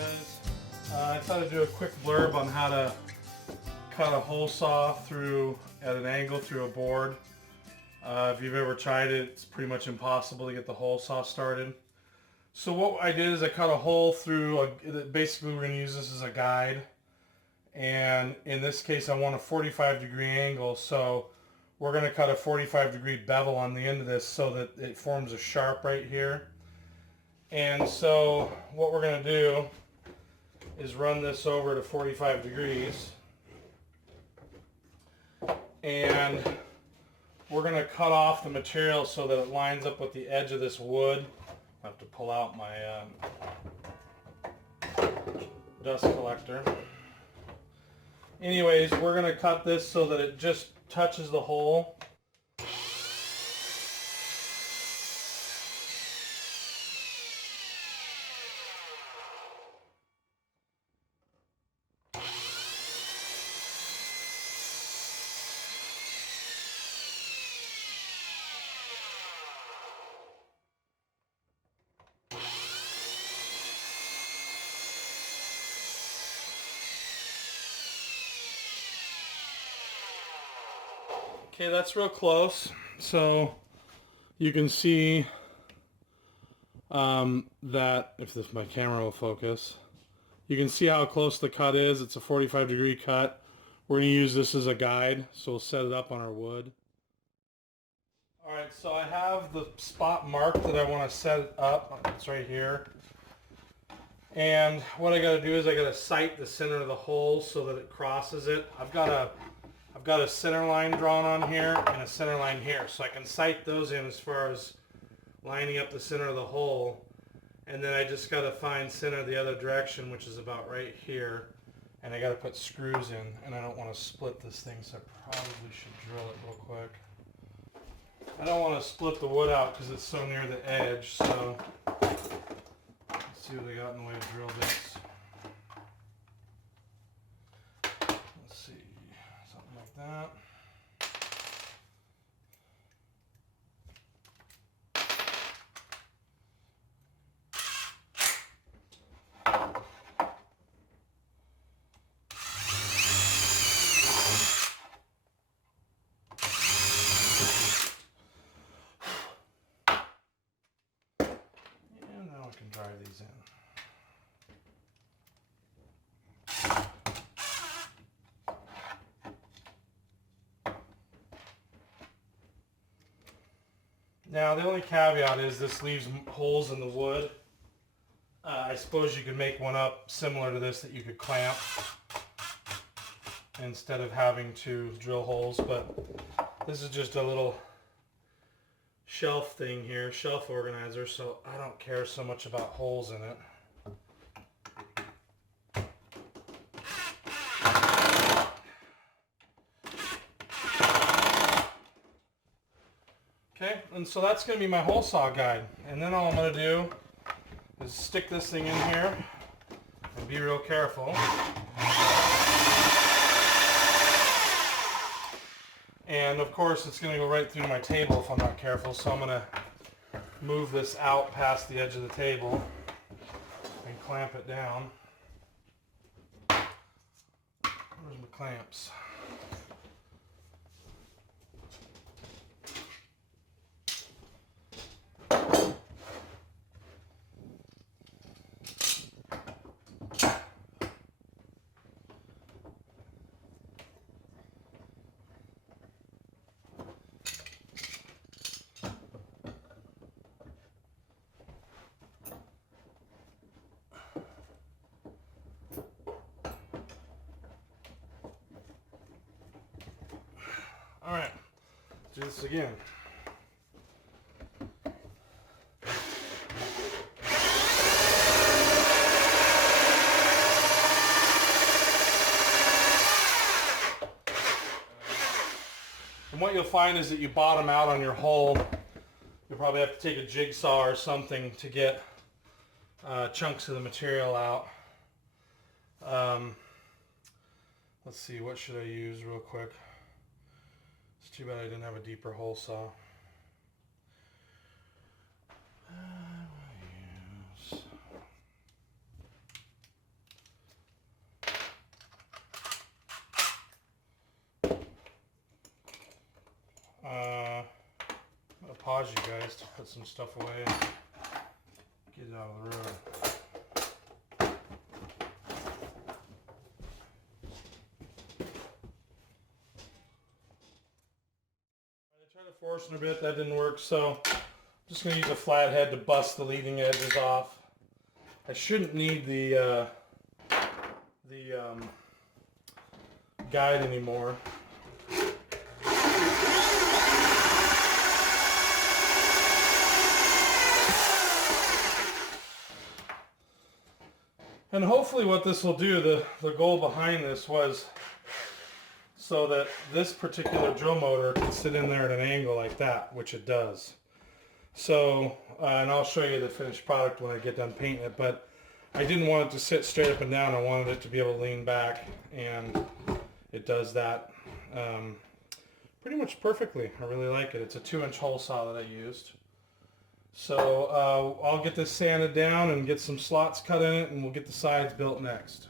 guys. I thought I'd do a quick blurb on how to cut a hole saw through at an angle through a board. If you've ever tried it, it's pretty much impossible to get the hole saw started. So what I did is I cut a hole through, basically we're going to use this as a guide. And in this case I want a 45-degree angle, so we're going to cut a 45-degree bevel on the end of this so that it forms a sharp right here. And so what we're going to do is run this over to 45 degrees. And we're going to cut off the material so that it lines up with the edge of this wood. I have to pull out my dust collector. Anyways, we're going to cut this so that it just touches the hole. Okay, that's real close. So you can see that, if my camera will focus, you can see how close the cut is. It's a 45-degree cut. We're going to use this as a guide, so we'll set it up on our wood. Alright, so I have the spot marked that I want to set up. It's right here. And what I got to do is I got to sight the center of the hole so that it crosses it. I've got a center line drawn on here and a center line here, so I can sight those in as far as lining up the center of the hole. And then I just got to find center the other direction, which is about right here. And I got to put screws in, and I don't want to split this thing, so I probably should drill it real quick. I don't want to split the wood out because it's so near the edge, so let's see what I got in the way to drill this. Let's see, something like that. Drive these in. Now the only caveat is this leaves holes in the wood. I suppose you could make one up similar to this that you could clamp instead of having to drill holes, but this is just a little shelf thing here, shelf organizer, so I don't care so much about holes in it. Okay, and so that's going to be my hole saw guide. And then all I'm going to do is stick this thing in here and be real careful. And of course it's going to go right through my table if I'm not careful, so I'm going to move this out past the edge of the table and clamp it down. Where's my clamps? Alright, let's do this again. And what you'll find is that you bottom out on your hole. You'll probably have to take a jigsaw or something to get chunks of the material out. Let's see, what should I use real quick? It's too bad I didn't have a deeper hole saw. I'll pause you guys to put some stuff away and get it out of the road. I tried to force it a bit, that didn't work, so I'm just going to use a flathead to bust the leading edges off. I shouldn't need the guide anymore. And hopefully what this will do, the goal behind this was so that this particular drill motor can sit in there at an angle like that, which it does. So, and I'll show you the finished product when I get done painting it, but I didn't want it to sit straight up and down. I wanted it to be able to lean back, and it does that pretty much perfectly. I really like it. It's a 2-inch hole saw that I used. So I'll get this sanded down and get some slots cut in it, and we'll get the sides built next.